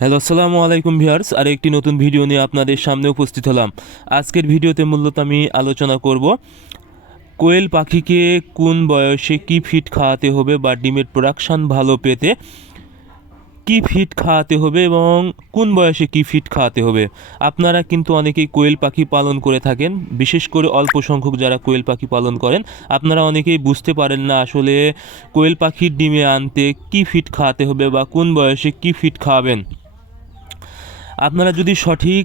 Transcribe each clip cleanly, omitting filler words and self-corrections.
Hello, আসসালামু আলাইকুম viewers. আর একটি নতুন ভিডিও নিয়ে আপনাদের সামনে উপস্থিত হলাম। আজকের ভিডিওতে মূলত আমি আলোচনা করব কোয়েল পাখিকে কোন বয়সে কি ফিড খাওয়াতে হবে বা ডিমের প্রোডাকশান ভালো পেতে কি ফিড খাওয়াতে হবে এবং কোন বয়সে কি ফিড খাওয়াতে হবে। আপনারা কিন্তু অনেকেই কোয়েল পাখি পালন করে থাকেন, বিশেষ করে অল্প সংখ্যক যারা কোয়েল পাখি পালন করেন আপনারা অনেকেই বুঝতে পারেন না আসলে কোয়েল পাখির ডিমে আনতে কি ফিড খাওয়াতে হবে বা কোন বয়সে কি ফিড খাওয়াবেন। আপনারা যদি সঠিক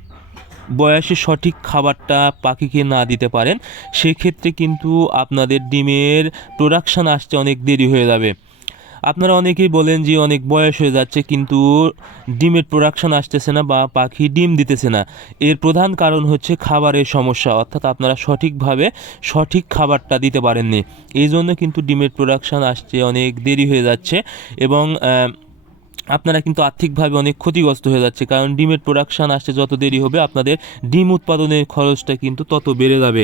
বয়সে সঠিক খাবারটা পাখিকে না দিতে পারেন সেক্ষেত্রে কিন্তু আপনাদের ডিমের প্রোডাকশান আসতে অনেক দেরি হয়ে যাবে। আপনারা অনেকেই বলেন যে অনেক বয়স হয়ে যাচ্ছে কিন্তু ডিমের প্রোডাকশান আসতেছে না বা পাখি ডিম দিতেছে না। এর প্রধান কারণ হচ্ছে খাবারের সমস্যা, অর্থাৎ আপনারা সঠিকভাবে সঠিক খাবারটা দিতে পারেননি। এই জন্য কিন্তু ডিমের প্রোডাকশান আসতে অনেক দেরি হয়ে যাচ্ছে এবং আপনারা কিন্তু আর্থিকভাবে অনেক ক্ষতিগ্রস্ত হয়ে যাচ্ছে, কারণ ডিমের প্রোডাকশান আসতে যত দেরি হবে আপনাদের ডিম উৎপাদনের খরচটা কিন্তু তত বেড়ে যাবে।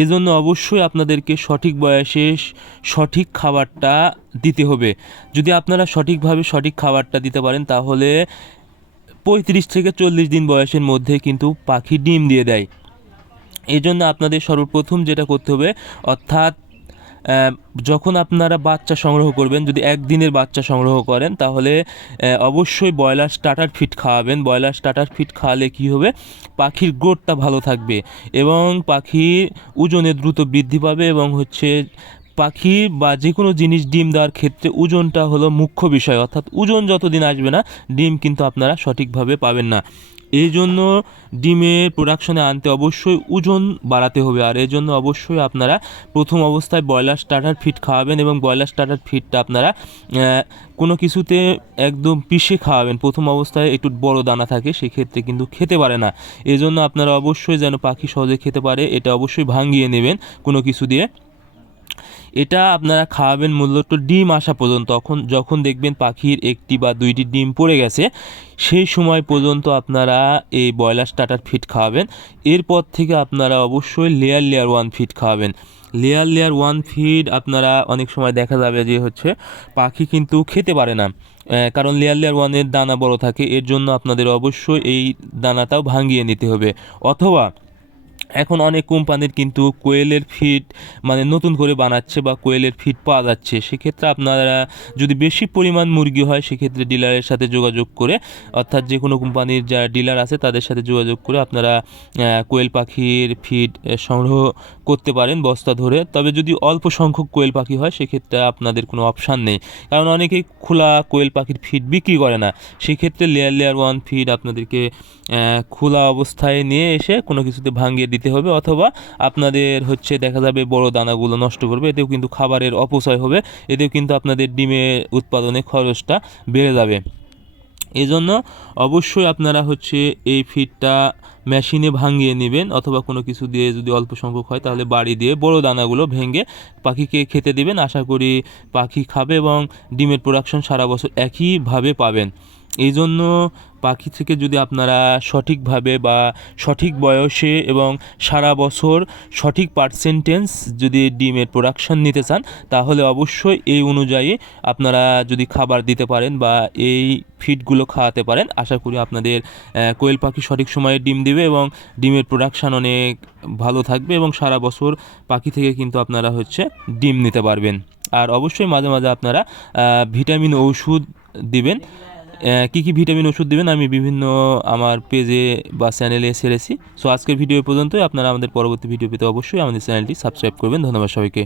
এই জন্য অবশ্যই আপনাদেরকে সঠিক বয়সে সঠিক খাবারটা দিতে হবে। যদি আপনারা সঠিকভাবে সঠিক খাবারটা দিতে পারেন তাহলে 35 থেকে 40 দিন বয়সের মধ্যে কিন্তু পাখি ডিম দিয়ে দেয়। এই জন্য আপনাদের সর্বপ্রথম যেটা করতে হবে, অর্থাৎ যখন আপনারা বাচ্চা সংগ্রহ করবেন, যদি একদিনের বাচ্চা সংগ্রহ করেন তাহলে অবশ্যই ব্রয়লার স্টার্টার ফিড খাওয়াবেন। ব্রয়লার স্টার্টার ফিড খাওয়ালে কী হবে, পাখির গ্রোথটা ভালো থাকবে এবং পাখির ওজনে দ্রুত বৃদ্ধি পাবে এবং পাখি বা যে কোনো জিনিস ডিম দেওয়ার ক্ষেত্রে ওজনটা হলো মুখ্য বিষয়, অর্থাৎ ওজন যতদিন আসবে না ডিম কিন্তু আপনারা সঠিকভাবে পাবেন না। এই জন্য ডিমের প্রোডাকশনে আনতে অবশ্যই ওজন বাড়াতে হবে, আর এই জন্য অবশ্যই আপনারা প্রথম অবস্থায় ব্রয়লার স্টার্টার ফিড খাওয়াবেন এবং ব্রয়লার স্টার্টার ফিডটা আপনারা কোনো কিছুতে একদম পিষে খাওয়াবেন। প্রথম অবস্থায় একটু বড় দানা থাকে, সেক্ষেত্রে কিন্তু খেতে পারে না। এই জন্য আপনারা অবশ্যই যেন পাখি সহজে খেতে পারে এটা অবশ্যই ভাঙিয়ে নেবেন কোনো কিছু দিয়ে। এটা আপনারা খাওয়াবেন মূলত ডিম আসা পর্যন্ত। যখন দেখবেন পাখির একটি বা দুইটি ডিম পড়ে গেছে সেই সময় পর্যন্ত আপনারা এই ব্রয়লার স্টার্টার ফিড খাওয়াবেন। এরপর থেকে আপনারা অবশ্যই লেয়ার 1 ফিড খাওয়াবেন। লেয়ার 1 ফিড আপনারা অনেক সময় দেখা যাবে যে পাখি কিন্তু খেতে পারে না, কারণ লেয়ার 1-এর দানা বড় থাকে। এর জন্য আপনাদের অবশ্যই এই দানাটাও ভাঙিয়ে নিতে হবে। অথবা এখন অনেক কোম্পানির কিন্তু কোয়েলের ফিড মানে নতুন করে বানাচ্ছে বা কোয়েলের ফিড পাওয়া যাচ্ছে। সেক্ষেত্রে আপনারা যদি বেশি পরিমাণ মুরগি হয় সেক্ষেত্রে ডিলারের সাথে যোগাযোগ করে, অর্থাৎ যে কোনো কোম্পানির যারা ডিলার আছে তাদের সাথে যোগাযোগ করে আপনারা কোয়েল পাখির ফিড সংগ্রহ করতে পারেন বস্তা ধরে। তবে যদি অল্প সংখ্যক কোয়েল পাখি হয় সেক্ষেত্রে আপনাদের কোনো অপশান নেই, কারণ অনেকেই খোলা কোয়েল পাখির ফিড বিক্রি করে না। সেক্ষেত্রে লেয়ার 1 ফিড আপনাদেরকে খোলা অবস্থায় নিয়ে এসে কোনো কিছুতে ভাঙিয়ে দিতে হবে, অথবা আপনাদের দেখা যাবে বড় দানাগুলো নষ্ট করবে, এতেও কিন্তু খাবারের অপচয় হবে, এতেও কিন্তু আপনাদের ডিমের উৎপাদনে খরচটা বেড়ে যাবে। এজন্য অবশ্যই আপনারা এই ফিডটা মেশিনে ভাঙিয়ে নেবেন, অথবা কোনো কিছু দিয়ে যদি অল্প সংখ্যক হয় তাহলে বাড়ি দিয়ে বড় দানাগুলো ভেঙে পাখিকে খেতে দিবেন। আশা করি পাখি খাবে এবং ডিমের প্রোডাকশন সারা বছর একইভাবে পাবেন। এই জন্য পাখি থেকে যদি আপনারা সঠিকভাবে বা সঠিক বয়সে এবং সারা বছর সঠিক পার্সেন্টেজ যদি ডিমের প্রোডাকশন নিতে চান তাহলে অবশ্যই এই অনুযায়ী আপনারা যদি খাবার দিতে পারেন বা এই ফিডগুলো খাওয়াতে পারেন, আশা করি আপনাদের কোয়েল পাখি সঠিক সময়ে ডিম দিবে এবং ডিমের প্রোডাকশান অনেক ভালো থাকবে এবং সারা বছর পাখি থেকে কিন্তু আপনারা ডিম নিতে পারবেন। আর অবশ্যই মাঝে মাঝে আপনারা ভিটামিন ওষুধ দিবেন। কী কী ভিটামিন ওষুধ দেবেন আমি বিভিন্ন আমার পেজে বা চ্যানেলে ছেড়েছি। সো আজকের ভিডিও পর্যন্তই। আপনারা আমাদের পরবর্তী ভিডিও পেতে অবশ্যই আমাদের চ্যানেলটি সাবস্ক্রাইব করবেন। ধন্যবাদ সবাইকে।